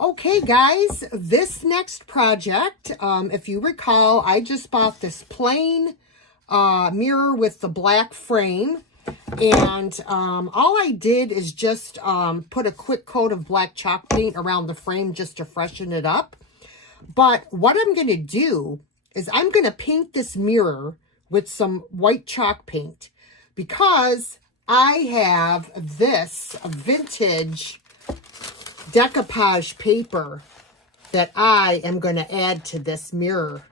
Okay, guys, this next project, if you recall, I just bought this plain mirror with the black frame. And all I did is just put a quick coat of black chalk paint around the frame just to freshen it up. But what I'm going to do is I'm going to paint this mirror with some white chalk paint because I have this vintage decoupage paper that I am going to add to this mirror.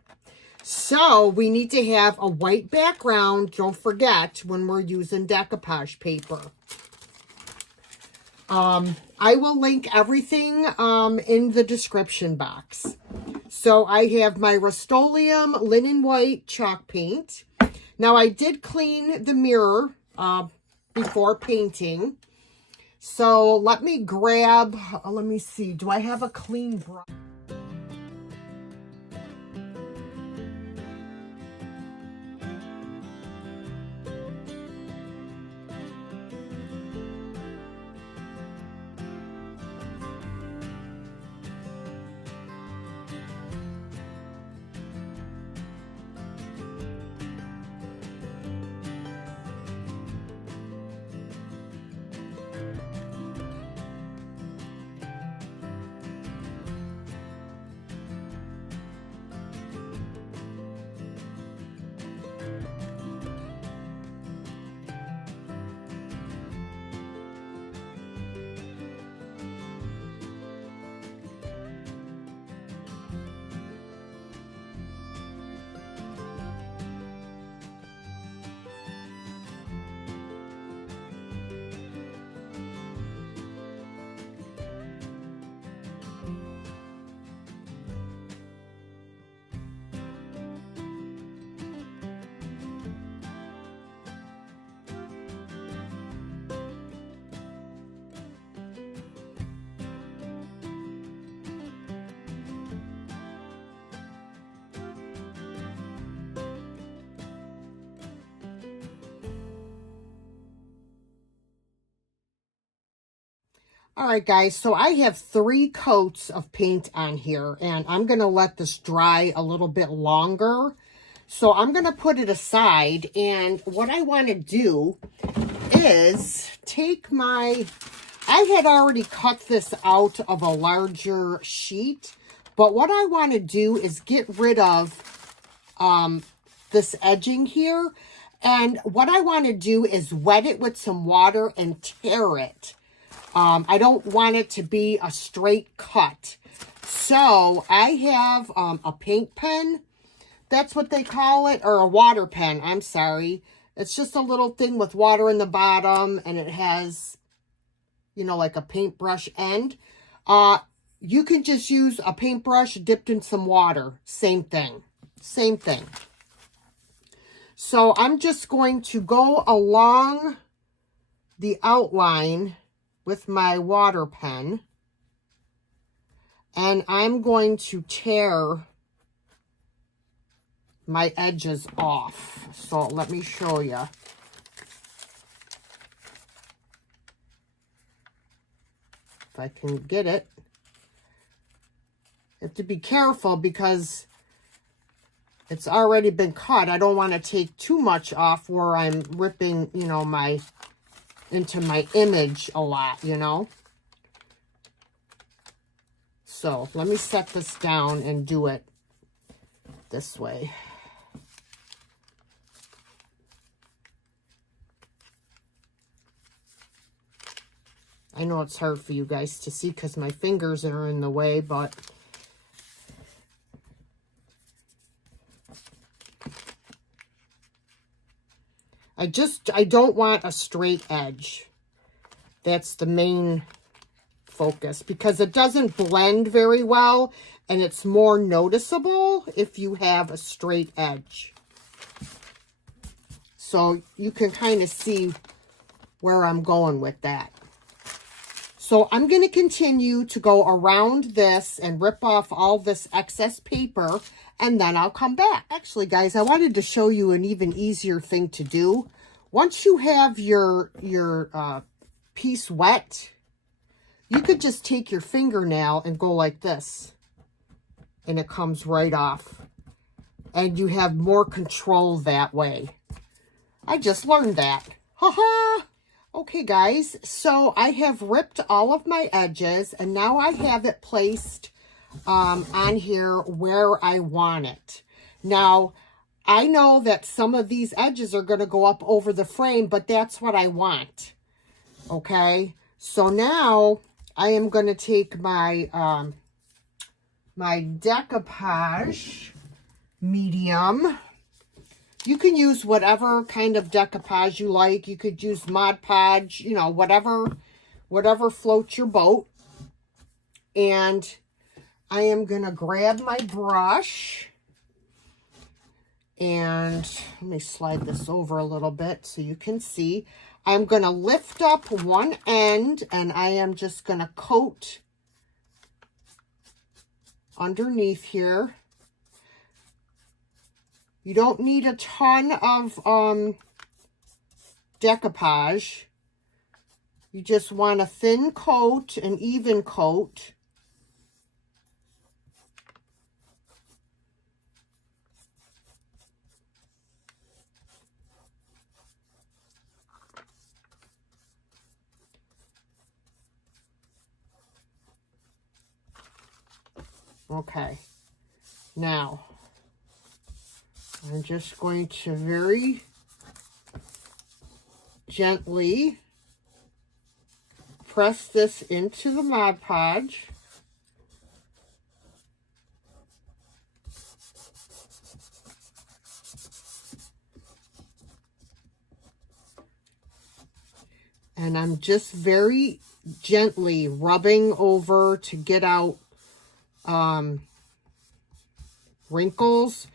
So we need to have a white background, don't forget, when we're using decoupage paper. I will link everything in the description box. So I have my Rustoleum linen white chalk paint. Now I did clean the mirror before painting. So let me grab, let me see, do I have a clean brush? All right, guys, so I have 3 coats of paint on here, and I'm going to let this dry a little bit longer. So I'm going to put it aside, and what I want to do is take my... I had already cut this out of a larger sheet, but what I want to do is get rid of this edging here, and what I want to do is wet it with some water and tear it. I don't want it to be a straight cut. So I have a paint pen. That's what they call it. Or a water pen. I'm sorry. It's just a little thing with water in the bottom. And it has, you know, like a paintbrush end. You can just use a paintbrush dipped in some water. Same thing. Same thing. So I'm just going to go along the outline with my water pen, and I'm going to tear my edges off. So let me show you. If I can get it. You have to be careful because it's already been cut. I don't want to take too much off where I'm ripping, you know, into my image a lot, you know. So let me set this down and do it this way. I know it's hard for you guys to see because my fingers are in the way, but I don't want a straight edge. That's the main focus because it doesn't blend very well and it's more noticeable if you have a straight edge. So you can kind of see where I'm going with that. So I'm going to continue to go around this and rip off all this excess paper, and then I'll come back. Actually, guys, I wanted to show you an even easier thing to do. Once you have your piece wet, You could just take your fingernail and go like this, and it comes right off. And you have more control that way. I just learned that. Ha-ha! Okay, guys, so I have ripped all of my edges, and now I have it placed on here where I want it. Now, I know that some of these edges are going to go up over the frame, but that's what I want. Okay, so now I am going to take my my decoupage medium. You can use whatever kind of decoupage you like. You could use Mod Podge, you know, whatever floats your boat. And I am going to grab my brush. And let me slide this over a little bit so you can see. I'm going to lift up one end, and I am just going to coat underneath here. You don't need a ton of decoupage. You just want a thin coat, an even coat. Okay. Now, I'm just going to very gently press this into the Mod Podge. And I'm just very gently rubbing over to get out wrinkles.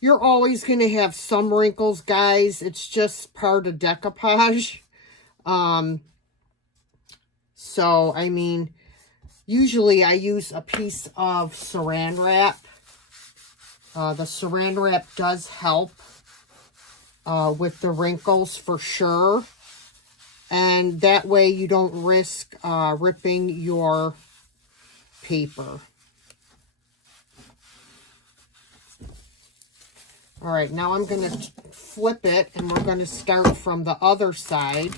You're always going to have some wrinkles, guys. It's just part of decoupage. So, I mean, usually I use a piece of saran wrap. The saran wrap does help with the wrinkles for sure. And that way you don't risk ripping your paper. All right, now I'm going to flip it, and we're going to start from the other side.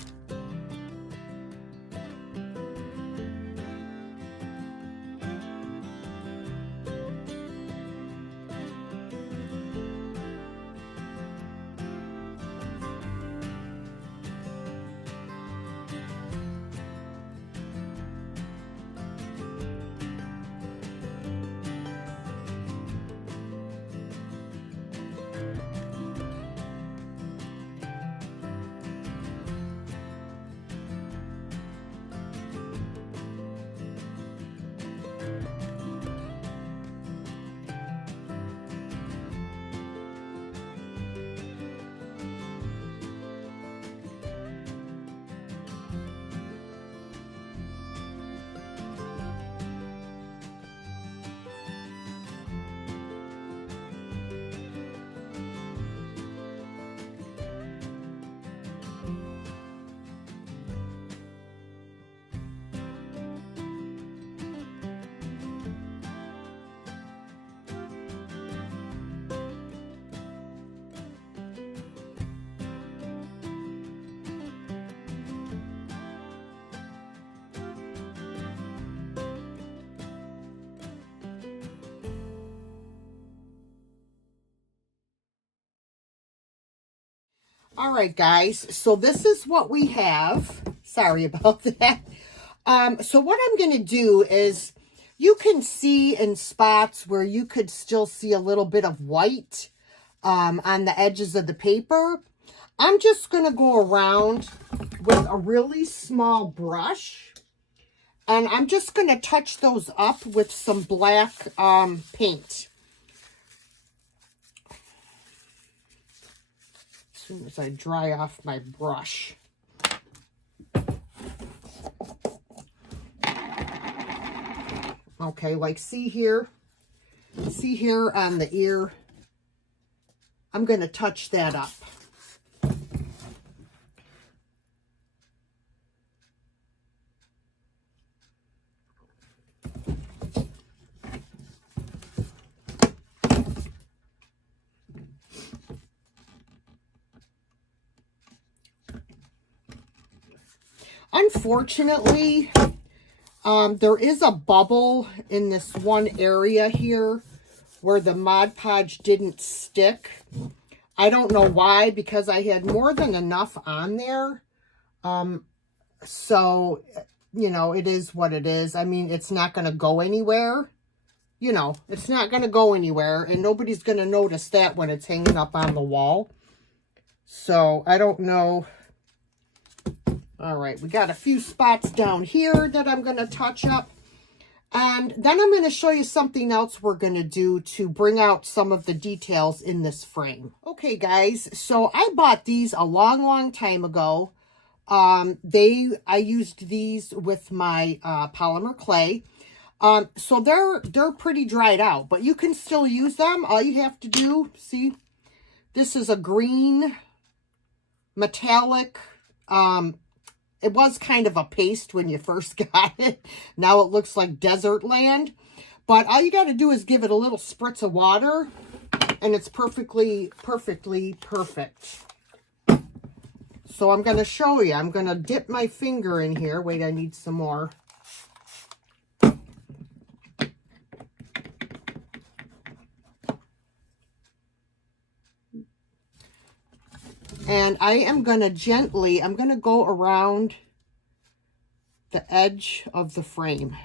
All right, guys, so this is what we have. Sorry about that. So what I'm going to do is, you can see in spots where you could still see a little bit of white on the edges of the paper. I'm just going to go around with a really small brush, and I'm just going to touch those up with some black paint. As soon as I dry off my brush. Okay, like see here on the ear, I'm going to touch that up. Unfortunately, there is a bubble in this one area here where the Mod Podge didn't stick. I don't know why, because I had more than enough on there. So, you know, it is what it is. I mean, it's not going to go anywhere. You know, it's not going to go anywhere, and nobody's going to notice that when it's hanging up on the wall. So, I don't know. All right, we got a few spots down here that I'm going to touch up. And then I'm going to show you something else we're going to do to bring out some of the details in this frame. Okay, guys, so I bought these a long time ago. I used these with my polymer clay. So they're pretty dried out, but you can still use them. All you have to do, see, this is a green metallic. It was kind of a paste when you first got it. Now it looks like desert land. But all you got to do is give it a little spritz of water, and it's perfectly perfect. So I'm going to show you. I'm going to dip my finger in here. Wait, I need some more. And I am going to gently, I'm going to go around the edge of the frame.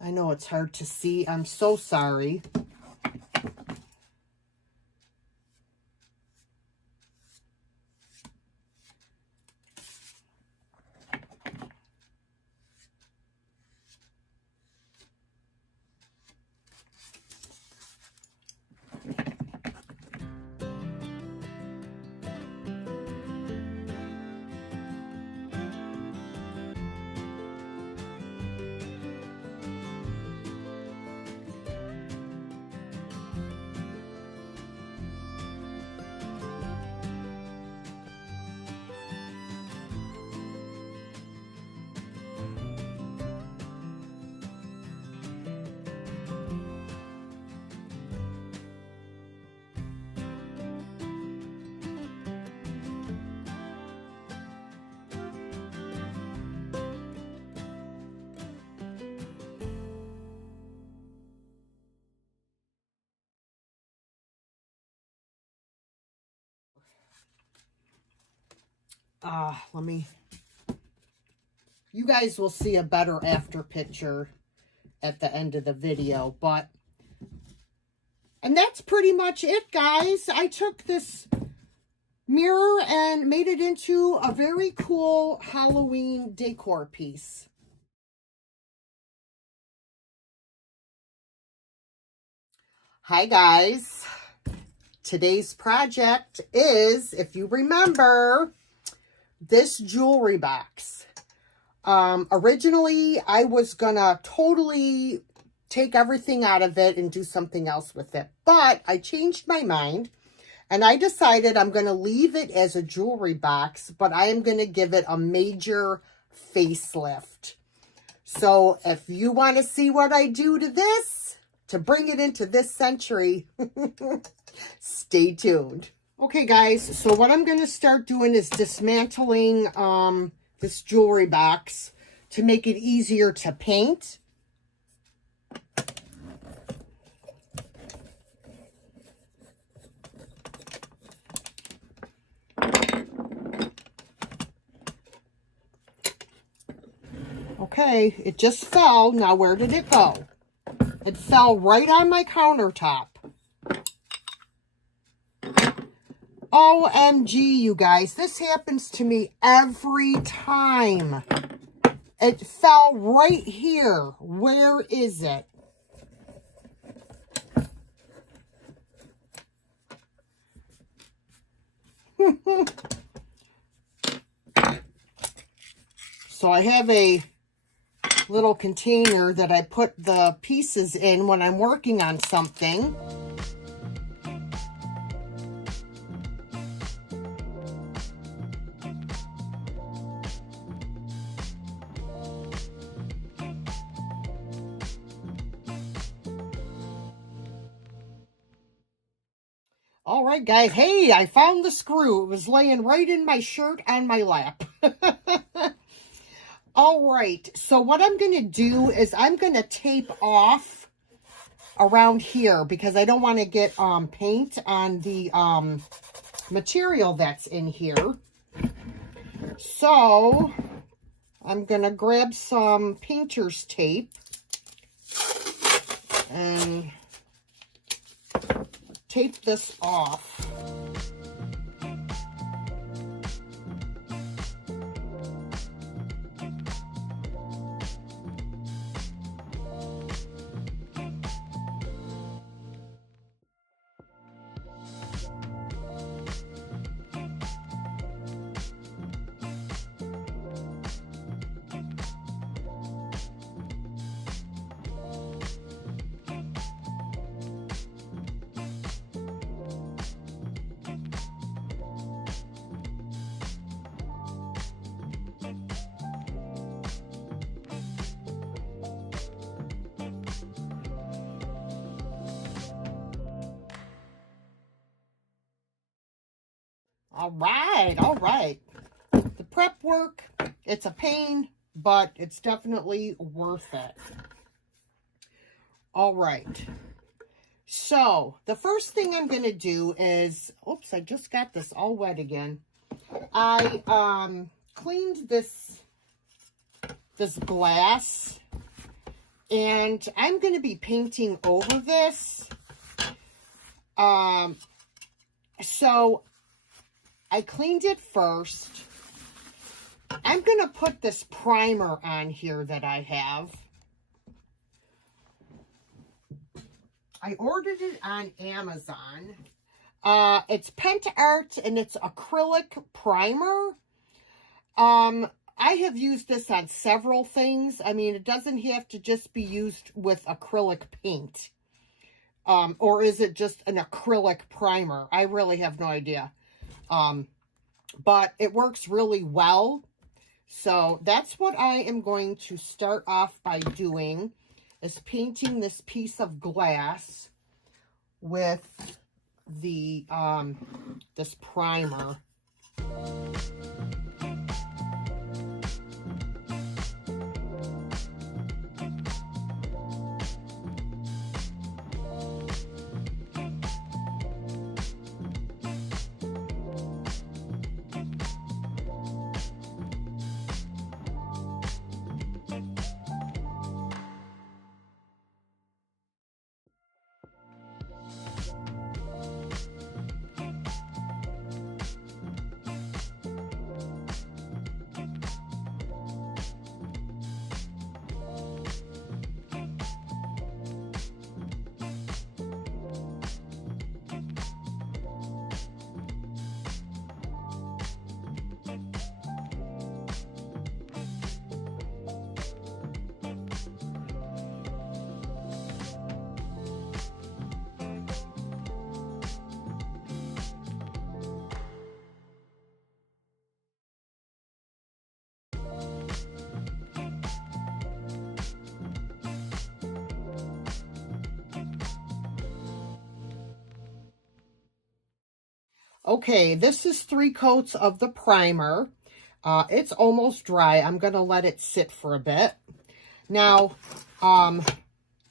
I know it's hard to see. I'm so sorry. You guys will see a better after picture at the end of the video, and that's pretty much it, guys. I took this mirror and made it into a very cool Halloween decor piece. Hi, guys. Today's project is, if you remember, this jewelry box. Originally, I was gonna totally take everything out of it and do something else with it. But I changed my mind, and I decided I'm gonna leave it as a jewelry box, but I am gonna give it a major facelift. So if you want to see what I do to this, to bring it into this century, stay tuned. Okay, guys, so what I'm going to start doing is dismantling this jewelry box to make it easier to paint. Okay, it just fell. Now, where did it go? It fell right on my countertop. OMG, you guys, this happens to me every time. It fell right here. Where is it? So I have a little container that I put the pieces in when I'm working on something. All right, guys. Hey, I found the screw. It was laying right in my shirt on my lap. All right. So what I'm going to do is I'm going to tape off around here because I don't want to get paint on the material that's in here. So I'm going to grab some painter's tape and tape this off. All right, all right. The prep work, it's a pain, but it's definitely worth it. All right. So, the first thing I'm going to do is, oops, I just got this all wet again. I cleaned this glass, and I'm going to be painting over this. So I cleaned it first. I'm going to put this primer on here that I have. I ordered it on Amazon. It's PentArt and it's acrylic primer. I have used this on several things. I mean, it doesn't have to just be used with acrylic paint. Or is it just an acrylic primer? I really have no idea. But it works really well. So that's what I am going to start off by doing, is painting this piece of glass with the this primer. Okay, this is 3 coats of the primer. It's almost dry. I'm going to let it sit for a bit. Now,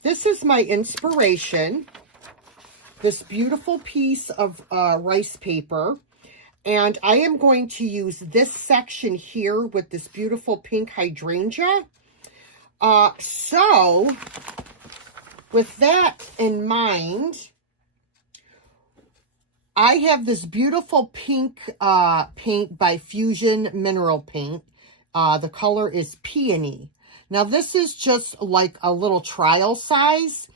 this is my inspiration. This beautiful piece of rice paper. And I am going to use this section here with this beautiful pink hydrangea. So, with that in mind, I have this beautiful pink paint by Fusion Mineral Paint. The color is Peony. Now, this is just like a little trial size.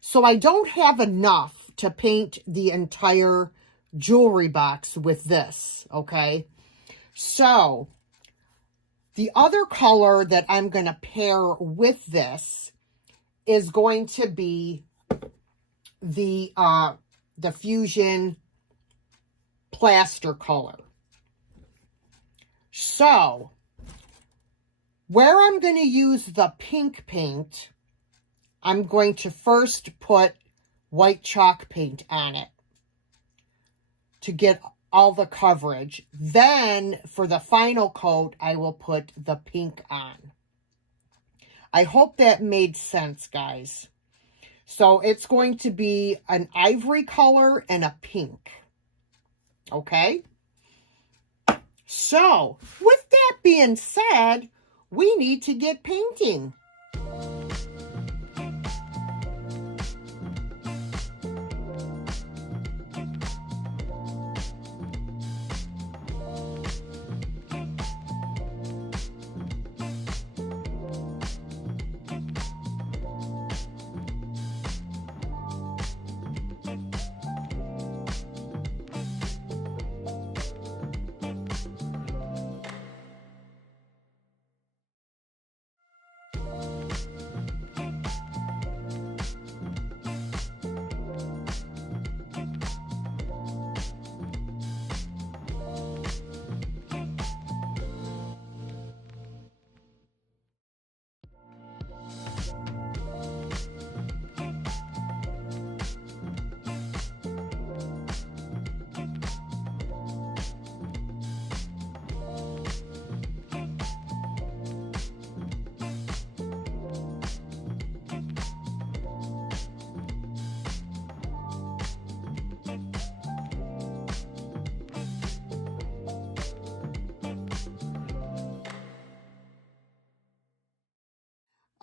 So, I don't have enough to paint the entire jewelry box with this, okay? So, the other color that I'm going to pair with this is going to be the Fusion Plaster color. So, where I'm going to use the pink paint, I'm going to first put white chalk paint on it. to get all the coverage. Then for the final coat, I will put the pink on. I hope that made sense, guys. So it's going to be an ivory color and a pink. Okay? So, with that being said, we need to get painting.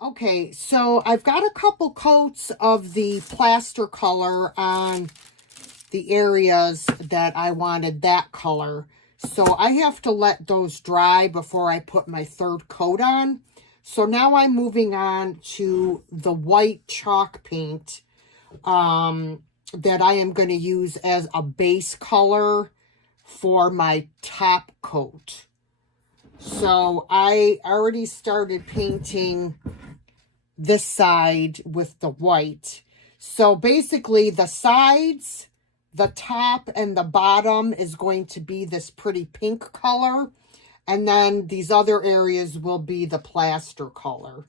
Okay, so I've got a couple coats of the plaster color on the areas that I wanted that color. So I have to let those dry before I put my third coat on. So now I'm moving on to the white chalk paint that I am going to use as a base color for my top coat. So I already started painting this side with the white. So basically the sides, the top, and the bottom is going to be this pretty pink color. And then these other areas will be the plaster color.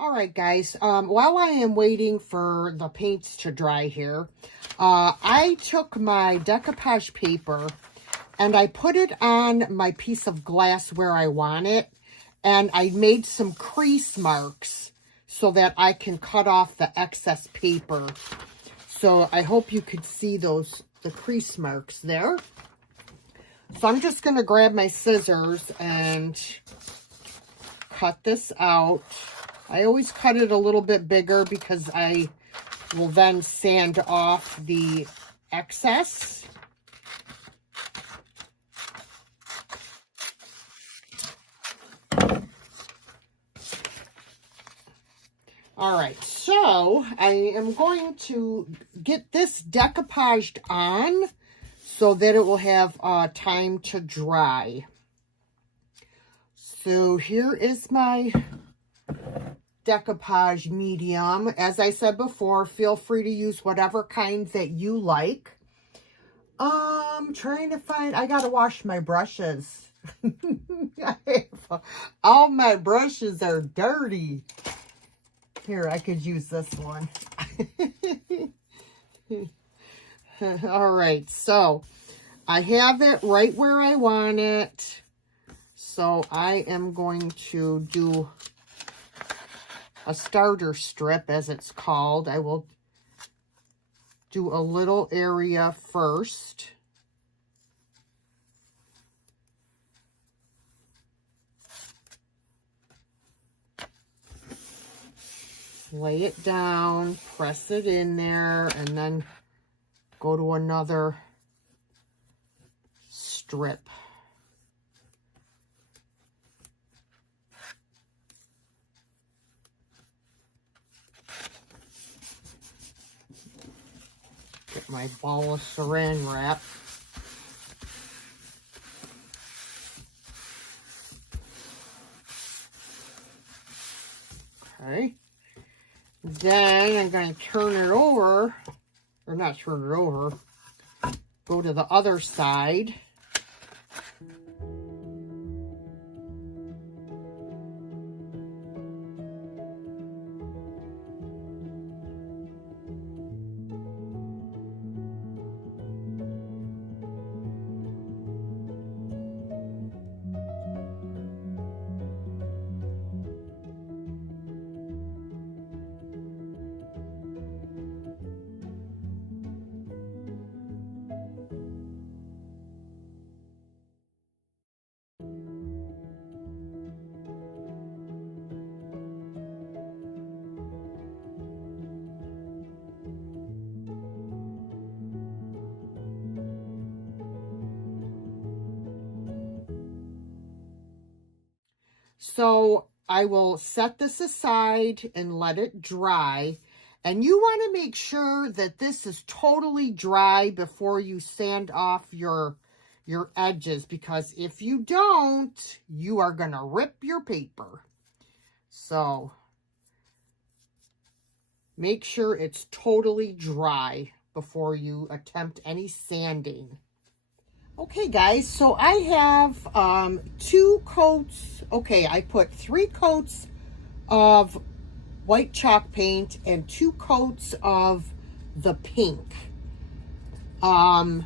All right, guys, while I am waiting for the paints to dry here, I took my decoupage paper and I put it on my piece of glass where I want it, and I made some crease marks so that I can cut off the excess paper. So I hope you could see the crease marks there. So I'm just going to grab my scissors and cut this out. I always cut it a little bit bigger because I will then sand off the excess. All right, so I am going to get this decoupaged on so that it will have time to dry. So here is my decoupage medium. As I said before, feel free to use whatever kind that you like. Trying to find, I gotta wash my brushes. All my brushes are dirty. Here, I could use this one. All right, so I have it right where I want it. So I am going to do a starter strip, as it's called. I will do a little area first. lay it down, press it in there, and then go to another strip. Get my ball of saran wrap. Okay. Then I'm going to turn it over, or not turn it over, go to the other side. So I will set this aside and let it dry. And you want to make sure that this is totally dry before you sand off your edges, because if you don't, you are going to rip your paper. So make sure it's totally dry before you attempt any sanding. Okay, guys, so I have 2 coats. Okay, I put 3 coats of white chalk paint and 2 coats of the pink. I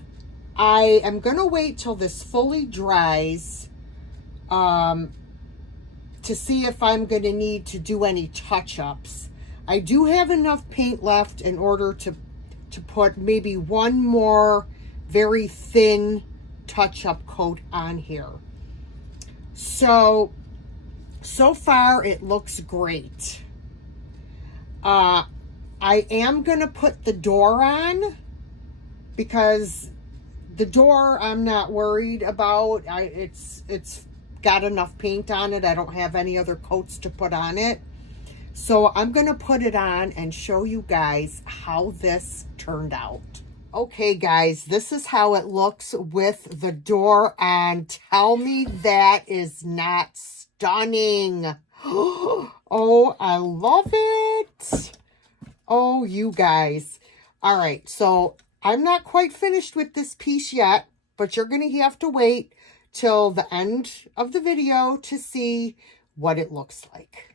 am going to wait till this fully dries to see if I'm going to need to do any touch-ups. I do have enough paint left in order to put maybe one more very thin touch-up coat on here. So far it looks great. I am gonna put the door on, because the door I'm not worried about. It's got enough paint on it. I don't have any other coats to put on it. So I'm gonna put it on and show you guys how this turned out. Okay, guys, this is how it looks with the door on. Tell me that is not stunning. Oh, I love it. Oh, you guys. All right, so I'm not quite finished with this piece yet, but you're going to have to wait till the end of the video to see what it looks like.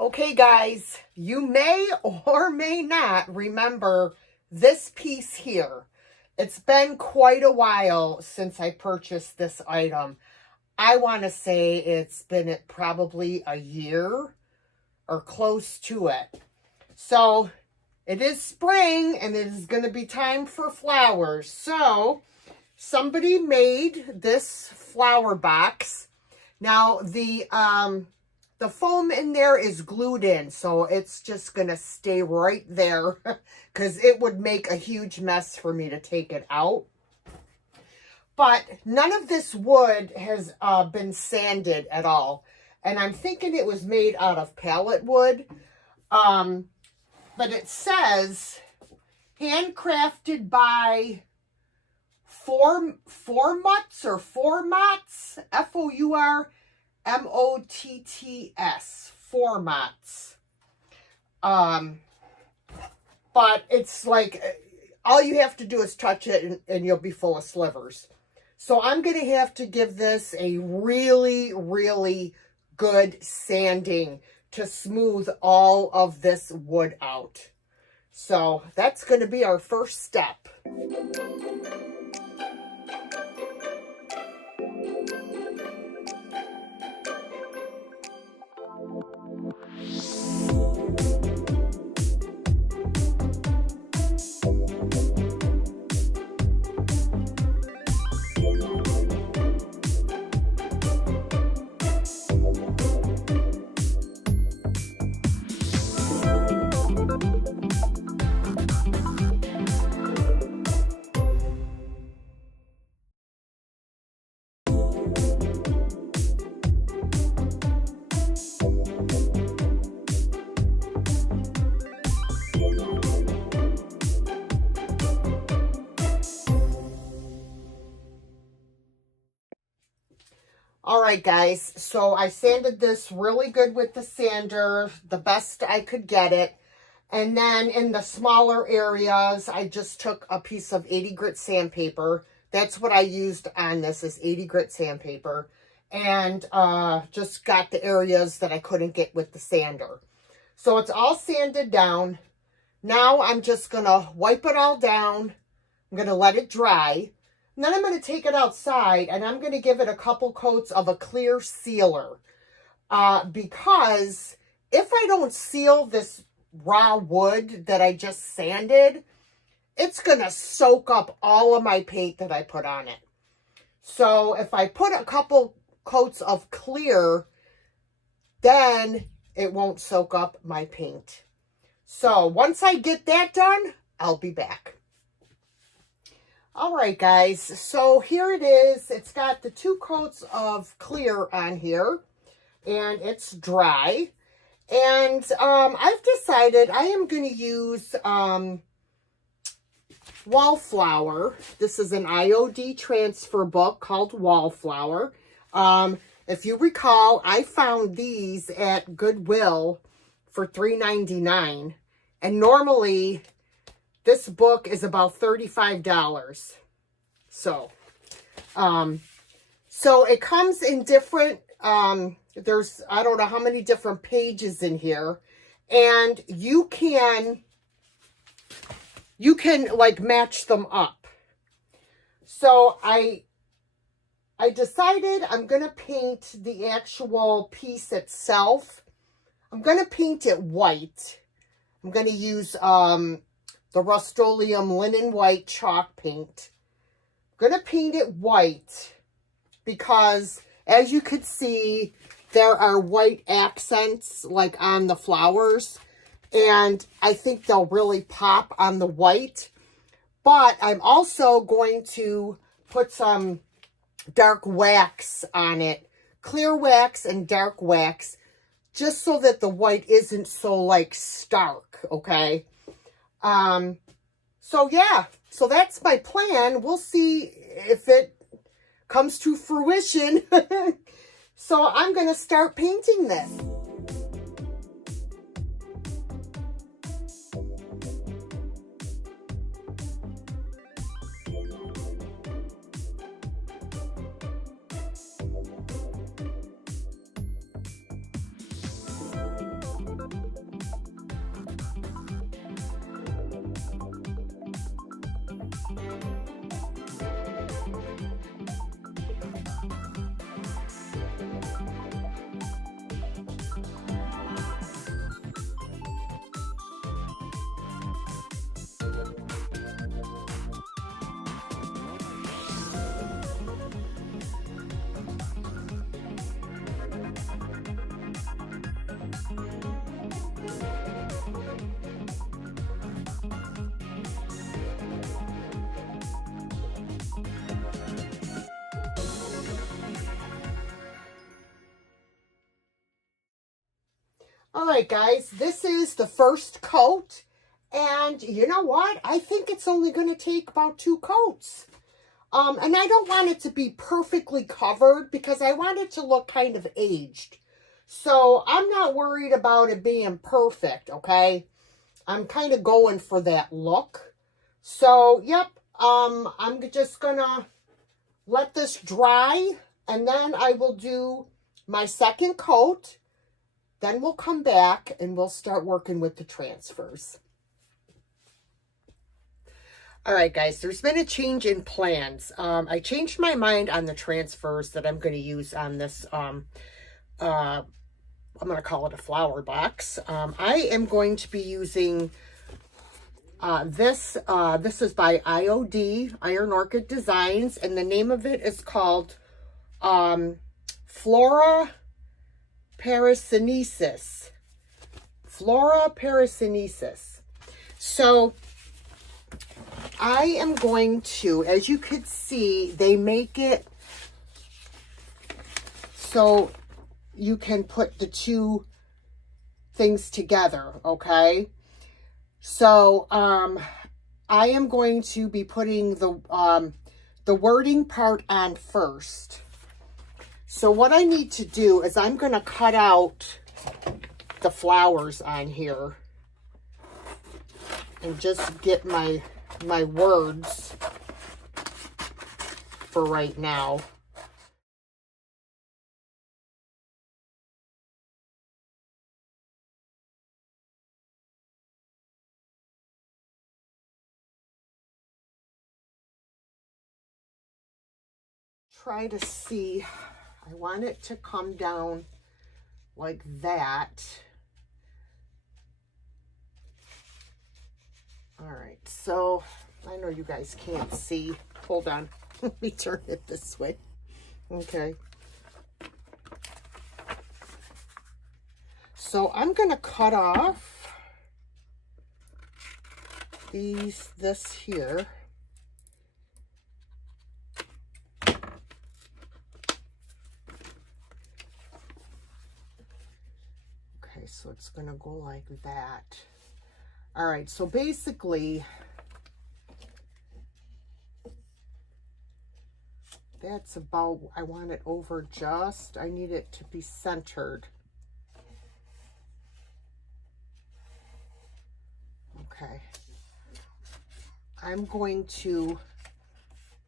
Okay, guys, you may or may not remember this piece here. It's been quite a while since I purchased this item. I want to say it's been probably a year or close to it. So it is spring and it is going to be time for flowers. So somebody made this flower box. Now the foam in there is glued in, so it's just going to stay right there because it would make a huge mess for me to take it out. But none of this wood has been sanded at all. And I'm thinking it was made out of pallet wood. But it says, handcrafted by Fourmutts or Fourmutts, Fourmutts, Fourmutts. But it's like, all you have to do is touch it and you'll be full of slivers. So I'm going to have to give this a really, really good sanding to smooth all of this wood out. So that's going to be our first step. All right, guys, so I sanded this really good with the sander, the best I could get it. And then in the smaller areas, I just took a piece of 80 grit sandpaper. That's what I used on this, is 80 grit sandpaper. And just got the areas that I couldn't get with the sander. So it's all sanded down. Now I'm just going to wipe it all down. I'm going to let it dry. And then I'm going to take it outside and I'm going to give it a couple coats of a clear sealer. Because if I don't seal this raw wood that I just sanded, it's going to soak up all of my paint that I put on it. So if I put a couple coats of clear, then it won't soak up my paint. So once I get that done, I'll be back. All right, guys, so here it is. It's got the 2 coats of clear on here, and it's dry. And I've decided I am going to use Wallflower. This is an IOD transfer book called Wallflower. If you recall, I found these at Goodwill for $3.99, and normally this book is about $35. So it comes in different, there's, I don't know how many different pages in here, and you can like match them up. So I decided I'm going to paint the actual piece itself. I'm going to paint it white. I'm going to use the Rustoleum linen white chalk paint. I'm going to paint it white because, as you could see, there are white accents like on the flowers, and I think they'll really pop on the white. But I'm also going to put some dark wax on it, clear wax and dark wax, just so that the white isn't so like stark, okay? So yeah, so that's my plan. We'll see if it comes to fruition. So I'm going to start painting this. All right, guys, this is the first coat. And you know what? I think it's only going to take about 2 coats. And I don't want it to be perfectly covered because I want it to look kind of aged. So I'm not worried about it being perfect, okay? I'm kind of going for that look. So, yep, I'm just going to let this dry. And then I will do my second coat. Then we'll come back and we'll start working with the transfers. All right, guys, there's been a change in plans. I changed my mind on the transfers that I'm going to use on this, I'm going to call it a flower box. I am going to be using this is by IOD, Iron Orchid Designs, and the name of it is called Flora Paracenesis. Flora Paracenesis. So I am going to, as you could see, they make it so you can put the 2 things together, okay? So I am going to be putting the wording part on first. So what I need to do is I'm going to cut out the flowers on here and just get my words for right now. Try to see, I want it to come down like that. All right, so I know you guys can't see. Hold on, let me turn it this way. Okay. So I'm gonna cut off this here. Okay, so it's gonna go like that. All right, so basically, that's about, I want it over just, I need it to be centered. Okay. I'm going to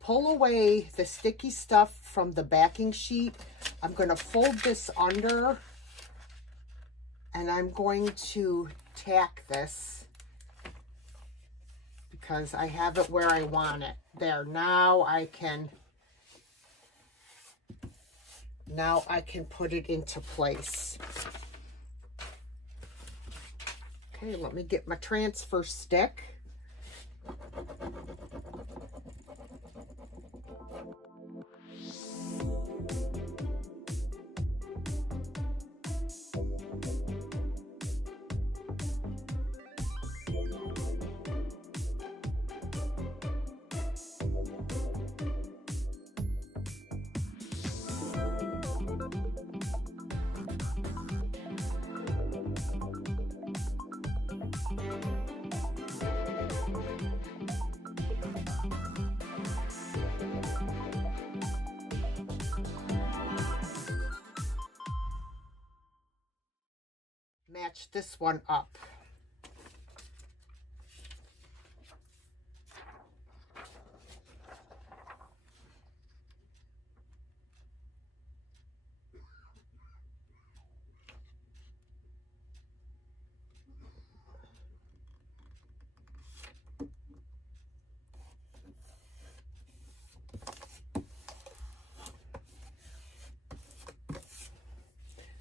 pull away the sticky stuff from the backing sheet. I'm going to fold this under, and I'm going to tack this because I have it where I want it. There, now I can put it into place. Okay, let me get my transfer stick. Match this one up.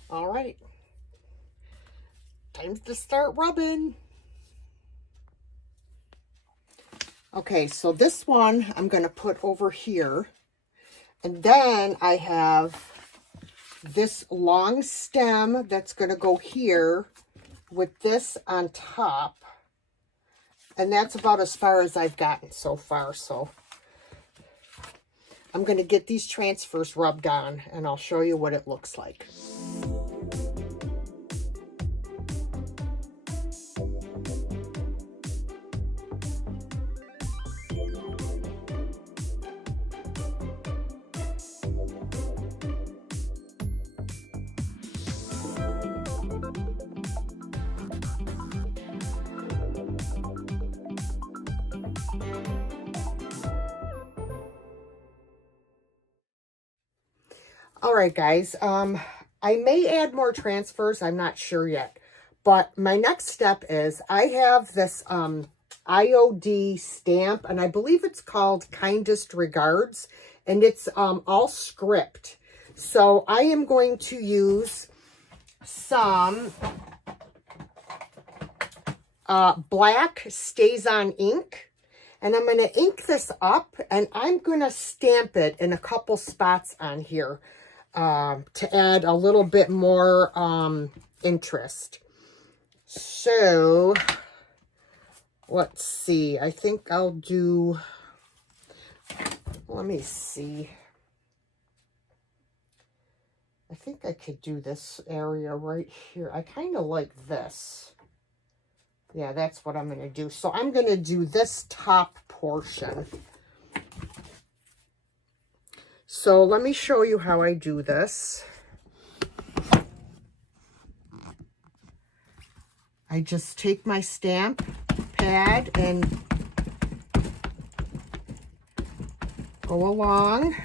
All right. Time to start rubbing. Okay, so this one I'm going to put over here. And then I have this long stem that's going to go here with this on top. And that's about as far as I've gotten so far. So I'm going to get these transfers rubbed on, and I'll show you what it looks like. All right, guys, I may add more transfers. I'm not sure yet. But my next step is I have this IOD stamp, and I believe it's called Kindest Regards, and it's all script. So I am going to use some black StazOn ink. And I'm going to ink this up, and I'm going to stamp it in a couple spots on here to add a little bit more interest. So, let's see. I think I'll do, let me see. I think I could do this area right here. I kind of like this. Yeah, that's what I'm going to do. So I'm going to do this top portion. So let me show you how I do this. I just take my stamp pad and go along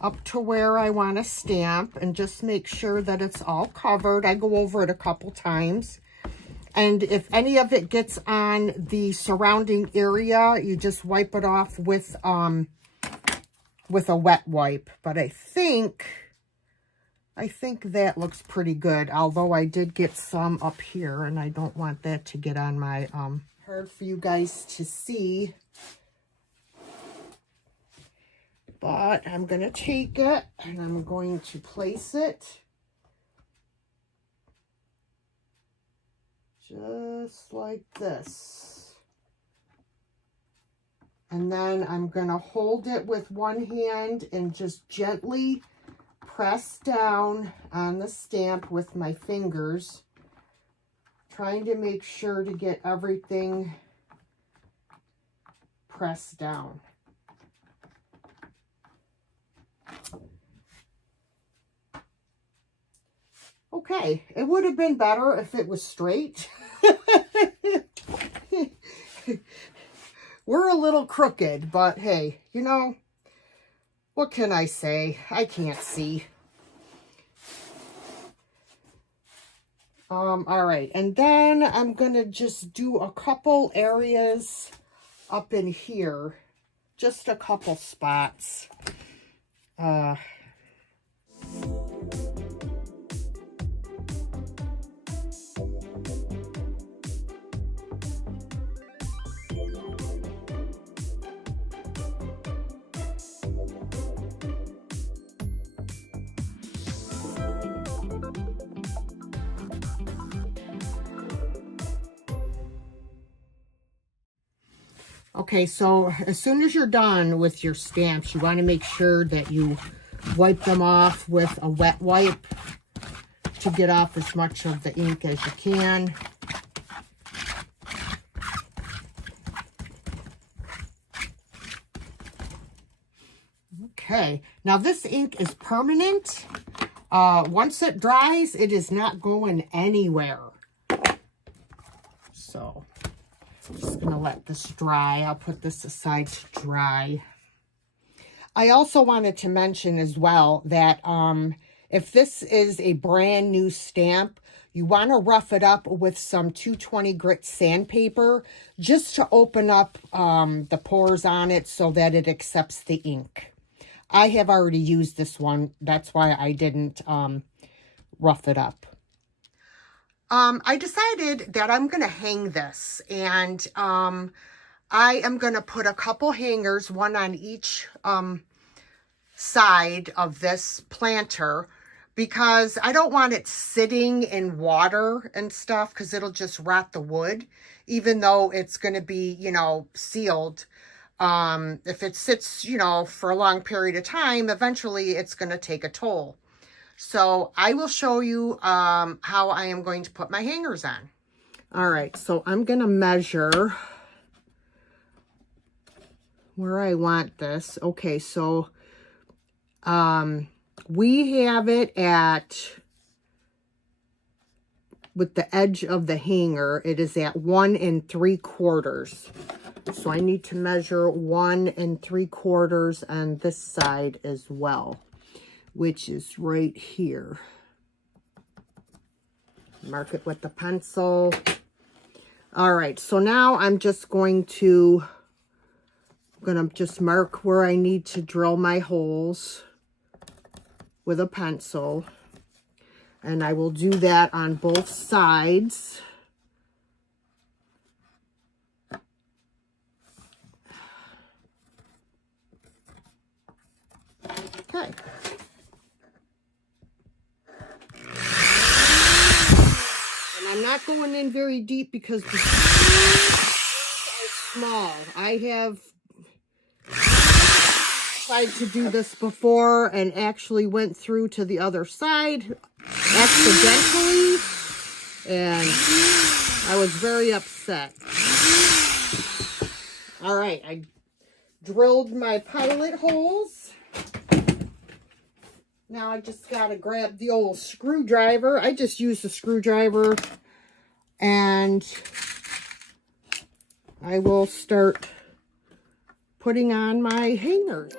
up to where I want to stamp and just make sure that it's all covered. I go over it a couple times. And if any of it gets on the surrounding area, you just wipe it off with a wet wipe. But I think that looks pretty good, although I did get some up here, and I don't want that to get on my, hard for you guys to see. But I'm going to take it, and I'm going to place it just like this. And then I'm going to hold it with one hand and just gently press down on the stamp with my fingers, trying to make sure to get everything pressed down. Okay, it would have been better if it was straight. We're a little crooked, but hey, you know, what can I say? I can't see. All right, and then I'm gonna just do a couple areas up in here, just a couple spots. Okay, so as soon as you're done with your stamps, you want to make sure that you wipe them off with a wet wipe to get off as much of the ink as you can. Okay, now this ink is permanent. Once it dries, it is not going anywhere. So I'm just going to let this dry. I'll put this aside to dry. I also wanted to mention as well that if this is a brand new stamp, you want to rough it up with some 220 grit sandpaper just to open up the pores on it so that it accepts the ink. I have already used this one. That's why I didn't rough it up. I decided that I'm going to hang this, and I am going to put a couple hangers, one on each side of this planter, because I don't want it sitting in water and stuff, because it'll just rot the wood, even though it's going to be, you know, sealed. If it sits, you know, for a long period of time, eventually it's going to take a toll. So I will show you how I am going to put my hangers on. All right, so I'm going to measure where I want this. Okay, so we have it at, with the edge of the hanger, it is at 1 3/4. So I need to measure 1 3/4 on this side as well, which is right here. Mark it with the pencil. All right, so now I'm just going to just mark where I need to drill my holes with a pencil. And I will do that on both sides. Okay. And I'm not going in very deep because the are small. I have tried to do this before and actually went through to the other side accidentally, and I was very upset. All right, I drilled my pilot holes. Now I just got to grab the old screwdriver. I just used the screwdriver, and I will start putting on my hangers.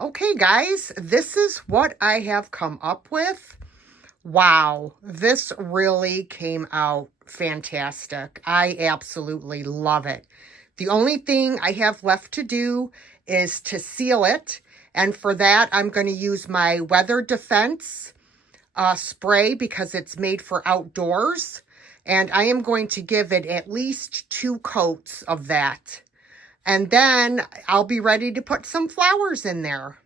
Okay, guys, this is what I have come up with. Wow, this really came out fantastic. I absolutely love it. The only thing I have left to do is to seal it. And for that, I'm going to use my Weather Defense spray because it's made for outdoors. And I am going to give it at least 2 coats of that. And then I'll be ready to put some flowers in there.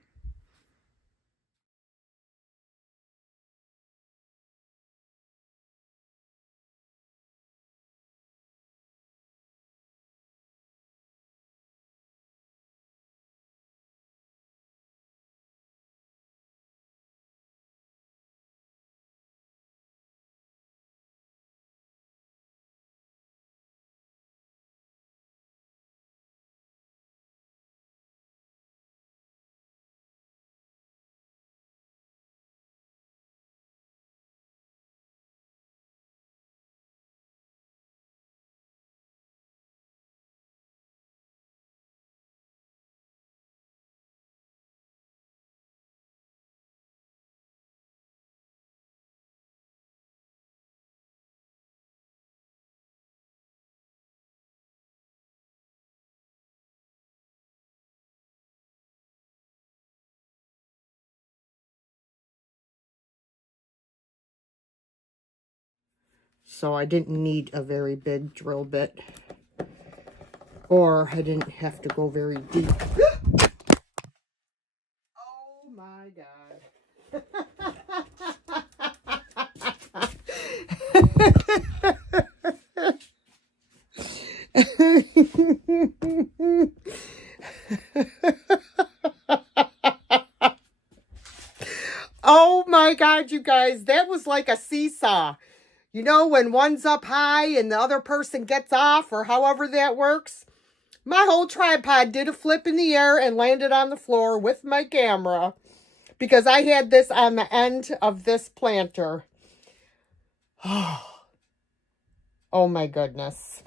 So I didn't need a very big drill bit, or I didn't have to go very deep. Oh my God. Oh my God, you guys, that was like a seesaw. You know, when one's up high and the other person gets off, or however that works. My whole tripod did a flip in the air and landed on the floor with my camera because I had this on the end of this planter. Oh my goodness.